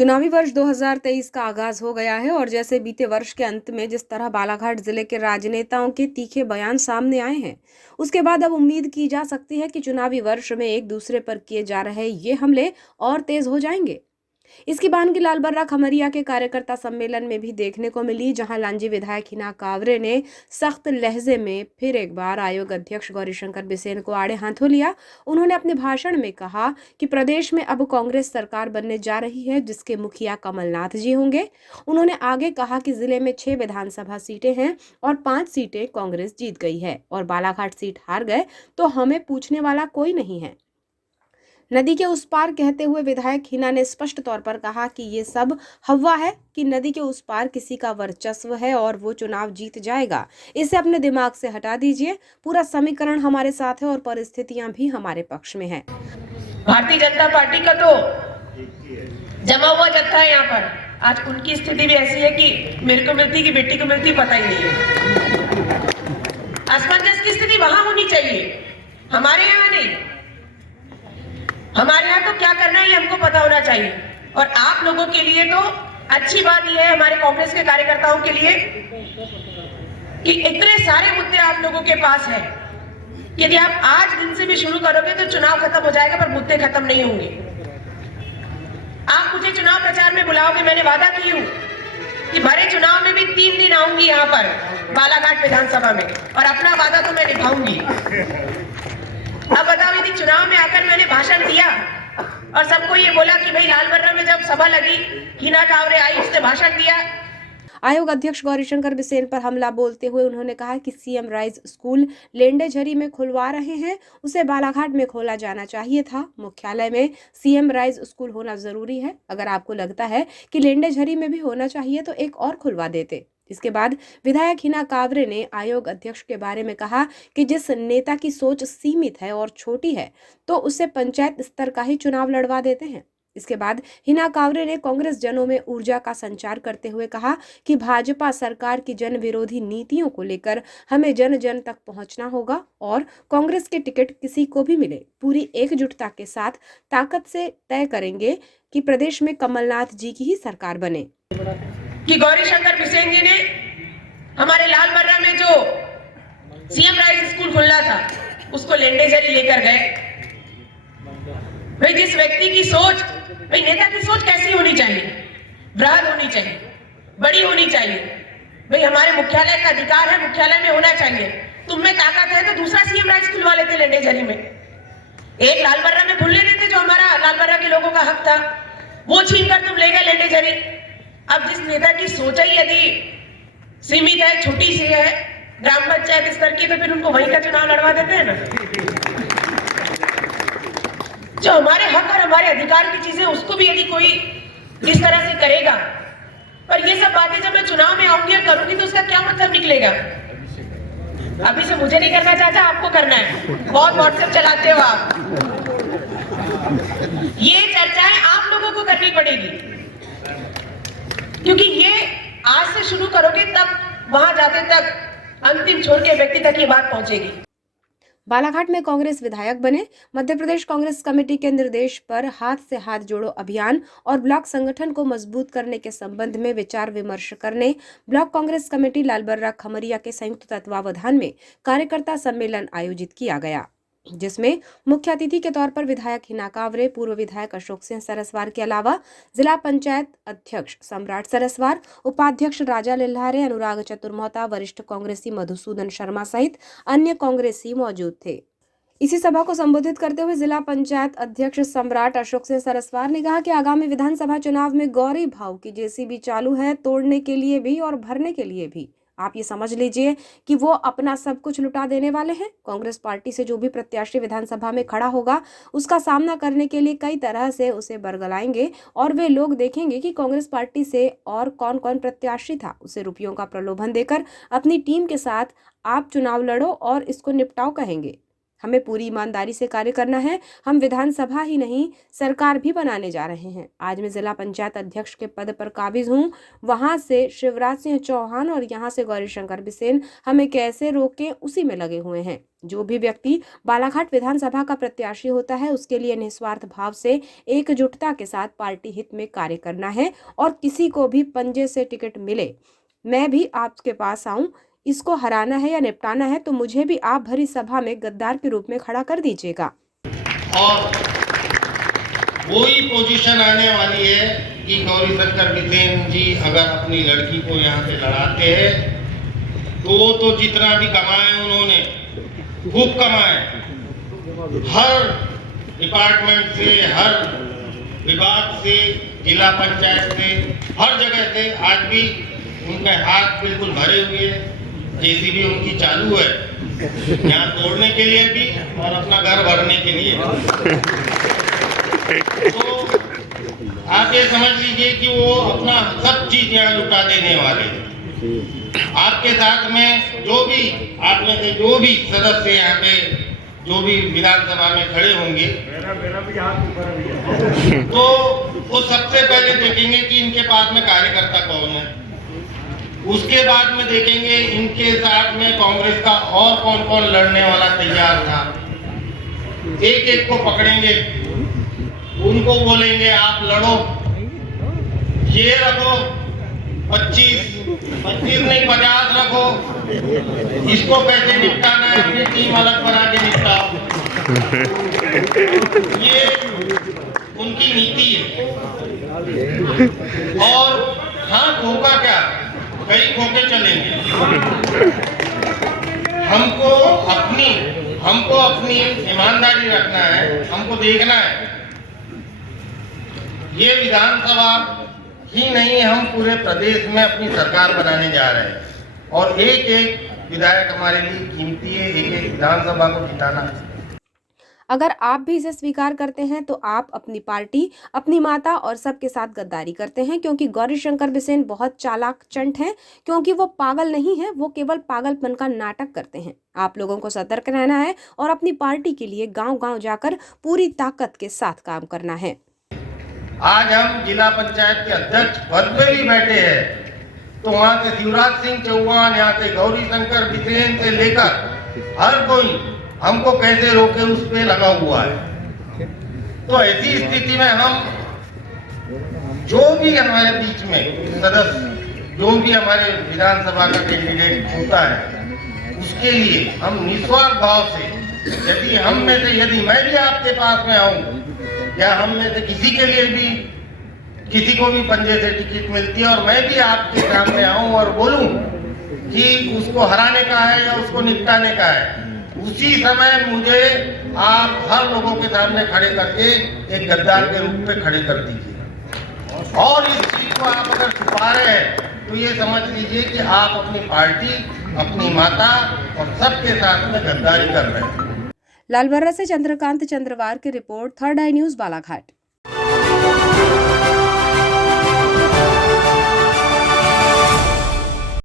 चुनावी वर्ष 2023 का आगाज हो गया है और जैसे बीते वर्ष के अंत में जिस तरह बालाघाट जिले के राजनेताओं के तीखे बयान सामने आए हैं, उसके बाद अब उम्मीद की जा सकती है कि चुनावी वर्ष में एक दूसरे पर किए जा रहे ये हमले और तेज हो जाएंगे। इसकी बानगी लालबर्रा खमरिया के कार्यकर्ता सम्मेलन में भी देखने को मिली, जहां लांजी विधायक हिना कावरे ने सख्त लहजे में फिर एक बार आयोग अध्यक्ष गौरीशंकर बिसेन को आड़े हाथों लिया। उन्होंने अपने भाषण में कहा कि प्रदेश में अब कांग्रेस सरकार बनने जा रही है, जिसके मुखिया कमलनाथ जी होंगे। उन्होंने आगे कहा कि जिले में 6 विधानसभा सीटें हैं और 5 सीटें कांग्रेस जीत गई है और बालाघाट सीट हार गए तो हमें पूछने वाला कोई नहीं है। नदी के उस पार कहते हुए विधायक हिना ने स्पष्ट तौर पर कहा कि ये सब हवा है कि नदी के उस पार किसी का वर्चस्व है और वो चुनाव जीत जाएगा। इसे अपने दिमाग से हटा दीजिए। पूरा समीकरण हमारे साथ है और परिस्थितियां भी हमारे पक्ष में है। भारतीय जनता पार्टी का तो जमा हुआ जत्था है यहाँ पर। आज उनकी स्थिति भी ऐसी है कि मेरे को मिलती कि बेटी को मिलती पता ही नहीं है। असमंजस की स्थिति वहां होनी चाहिए, हमारे यहाँ नहीं। हमारे यहाँ तो क्या करना है ये हमको पता होना चाहिए। और आप लोगों के लिए तो अच्छी बात यह है, हमारे कांग्रेस के कार्यकर्ताओं के लिए, कि इतने सारे मुद्दे आप लोगों के पास है। यदि आप आज दिन से भी शुरू करोगे तो चुनाव खत्म हो जाएगा, पर मुद्दे खत्म नहीं होंगे। आप मुझे चुनाव प्रचार में बुलाओगे, मैंने वादा की हूं कि भरे चुनाव में भी 3 दिन आऊंगी यहाँ पर बालाघाट विधानसभा में, और अपना वादा तो मैं निभाऊंगी। अब बताओ, यदि चुनाव में आकर मैंने भाषण दिया और सबको ये बोला कि भाई लालबर्रा में जब सभा लगी, हिना कावरे आई, उसने भाषण दिया। आयोग अध्यक्ष गौरीशंकर बिसेन पर हमला बोलते हुए उन्होंने कहा कि सीएम राइज स्कूल लेंडेझरी में खुलवा रहे हैं, उसे बालाघाट में खोला जाना चाहिए था। मुख्यालय में सीएम राइज स्कूल होना जरूरी है। अगर आपको लगता है कि लेंडेझरी में भी होना चाहिए तो एक और खुलवा देते। इसके बाद विधायक हिना कावरे ने आयोग अध्यक्ष के बारे में कहा कि जिस नेता की सोच सीमित है और छोटी है तो उसे पंचायत स्तर का ही चुनाव लड़वा देते हैं। इसके बाद हिना कावरे ने कांग्रेस जनों में ऊर्जा का संचार करते हुए कहा कि भाजपा सरकार की जन विरोधी नीतियों को लेकर हमें जन जन तक पहुंचना होगा और कांग्रेस के टिकट किसी को भी मिले, पूरी एकजुटता के साथ ताकत से तय करेंगे कि प्रदेश में कमलनाथ जी की ही सरकार बने। कि गौरीशंकर बिसेन जी ने हमारे लालबर्रा में जो सीएम राइज स्कूल खुलना था उसको लेंडेझरी लेकर गए। भाई जिस व्यक्ति की सोच, भाई नेता की सोच कैसी होनी चाहिए? बृहद होनी चाहिए, बड़ी होनी चाहिए। भाई हमारे मुख्यालय का अधिकार है, मुख्यालय में होना चाहिए। तुम में ताकत है तो दूसरा सीएम राइज खुलवा लेते लेंडेझरी में, एक लालबर्रा में खुलने देते जो हमारा लालबर्रा के लोगों का हक था, वो छीनकर तुम ले गए लेंडेझरी। अब जिस नेता की सोच ही यदि सीमित है, छोटी सी है, ग्राम पंचायत स्तर की, तो फिर उनको वहीं का चुनाव लड़वा देते हैं ना। जो हमारे हक और हमारे अधिकार की चीजें उसको भी यदि कोई इस तरह से करेगा, पर ये सब बातें जब मैं चुनाव में आऊंगी और करूंगी तो उसका क्या मतलब निकलेगा? अभी से मुझे नहीं करना चाहता, आपको करना है। बहुत व्हाट्सएप चलाते हो आप। ये चर्चाएं आप लोगों को करनी पड़ेगी, क्योंकि ये आज से शुरू करोगे तब वहां जाते तक अंतिम छोर के व्यक्ति तक ये बात पहुंचेगी। बालाघाट में कांग्रेस विधायक बने। मध्य प्रदेश कांग्रेस कमेटी के निर्देश पर हाथ से हाथ जोड़ो अभियान और ब्लॉक संगठन को मजबूत करने के संबंध में विचार विमर्श करने ब्लॉक कांग्रेस कमेटी लालबर्रा खमरिया के संयुक्त तत्वावधान में कार्यकर्ता सम्मेलन आयोजित किया गया, जिसमें मुख्य अतिथि के तौर पर विधायक हिना कावरे, पूर्व विधायक अशोक सिंह सरस्वार के अलावा जिला पंचायत अध्यक्ष सम्राट सरस्वार, उपाध्यक्ष राजा लिल्हारे, अनुराग चतुर्मोहता, वरिष्ठ कांग्रेसी मधुसूदन शर्मा सहित अन्य कांग्रेसी मौजूद थे। इसी सभा को संबोधित करते हुए जिला पंचायत अध्यक्ष सम्राट अशोक सिंह सरस्वार ने कहा कि आगामी विधानसभा चुनाव में गौरी भाव की जेसीबी चालू है, तोड़ने के लिए भी और भरने के लिए भी। आप ये समझ लीजिए कि वो अपना सब कुछ लुटा देने वाले हैं। कांग्रेस पार्टी से जो भी प्रत्याशी विधानसभा में खड़ा होगा उसका सामना करने के लिए कई तरह से उसे बरगलाएंगे और वे लोग देखेंगे कि कांग्रेस पार्टी से और कौन कौन प्रत्याशी था। उसे रुपयों का प्रलोभन देकर अपनी टीम के साथ आप चुनाव लड़ो और इसको निपटाओ कहेंगे। हमें पूरी ईमानदारी से कार्य करना है। हम विधानसभा ही नहीं सरकार भी बनाने जा रहे हैं। आज मैं जिला पंचायत अध्यक्ष के पद पर काबिज हूँ। वहां से शिवराज सिंह चौहान और यहाँ से गौरीशंकर बिसेन हमें कैसे रोकें उसी में लगे हुए हैं। जो भी व्यक्ति बालाघाट विधानसभा का प्रत्याशी होता है उसके लिए निस्वार्थ भाव से एकजुटता के साथ पार्टी हित में कार्य करना है और किसी को भी पंजे से टिकट मिले मैं भी आपके पास आऊं, इसको हराना है या निपटाना है तो मुझे भी आप भरी सभा में गद्दार के रूप में खड़ा कर दीजिएगा। और वही पोजीशन आने वाली है कि गौरीशंकर बिसेन जी अगर अपनी लड़की को यहाँ से लड़ाते हैं तो जितना भी कमाए उन्होंने खूब कमाए, हर डिपार्टमेंट से, हर विभाग से, जिला पंचायत से, हर जगह से आज भी उनके हाथ बिल्कुल भरे हुए हैं। जेसीबी उनकी चालू है यहाँ तोड़ने के लिए भी और अपना घर भरने के लिए। तो आप ये समझ लीजिए कि वो अपना सब चीज यहाँ लुटा देने वाले हैं। आपके साथ में जो भी आप में से जो भी सदस्य यहाँ पे जो भी विधानसभा में खड़े होंगे तो वो सबसे पहले देखेंगे कि इनके पास में कार्यकर्ता कौन है, उसके बाद में देखेंगे इनके साथ में कांग्रेस का और कौन कौन लड़ने वाला तैयार था। एक एक को पकड़ेंगे, उनको बोलेंगे आप लड़ो, ये रखो 25 नहीं 50 रखो, इसको कैसे निपटाना है अपनी टीम अलग बना के निपटाओ। ये उनकी नीति है। और हाँ धोखा क्या, कई खोके चलेंगे। हमको अपनी ईमानदारी रखना है, हमको देखना है ये विधानसभा ही नहीं, हम पूरे प्रदेश में अपनी सरकार बनाने जा रहे हैं और एक एक विधायक हमारे लिए कीमती है, एक एक विधानसभा को जिताना है। अगर आप भी इसे स्वीकार करते हैं तो आप अपनी पार्टी, अपनी माता और सबके साथ गद्दारी करते हैं, क्योंकि गौरीशंकर बिसेन बहुत चालाक चंट हैं, क्योंकि वो पागल नहीं है, वो केवल पागलपन का नाटक करते हैं। आप लोगों को सतर्क रहना है और अपनी पार्टी के लिए गांव-गांव जाकर पूरी ताकत के साथ काम करना है। आज हम जिला पंचायत के अध्यक्ष पद पे भी बैठे हैं तो वहाँ से शिवराज सिंह चौहान, यहाँ से गौरीशंकर बिसेन से लेकर हर कोई हमको कैसे रोके उस पे लगा हुआ है। तो ऐसी स्थिति में हम जो भी हमारे बीच में सदस्य, जो भी हमारे विधानसभा का कैंडिडेट होता है उसके लिए हम निस्वार्थ भाव से, यदि मैं भी आपके पास में आऊं या हम में से किसी के लिए भी किसी को भी पंजे से टिकट मिलती है और मैं भी आपके सामने आऊं और बोलूं कि उसको हराने का है या उसको निपटाने का है, उसी समय मुझे आप हर लोगों के सामने खड़े करके एक गद्दार के रूप में खड़े कर दीजिए। और इस चीज को आप अगर छुपा रहे हैं तो ये समझ लीजिए कि आप अपनी पार्टी, अपनी माता और सबके साथ में गद्दारी कर रहे हैं। लालबर्रा से चंद्रकांत चंद्रवार की report, 3rd I news Balaghat.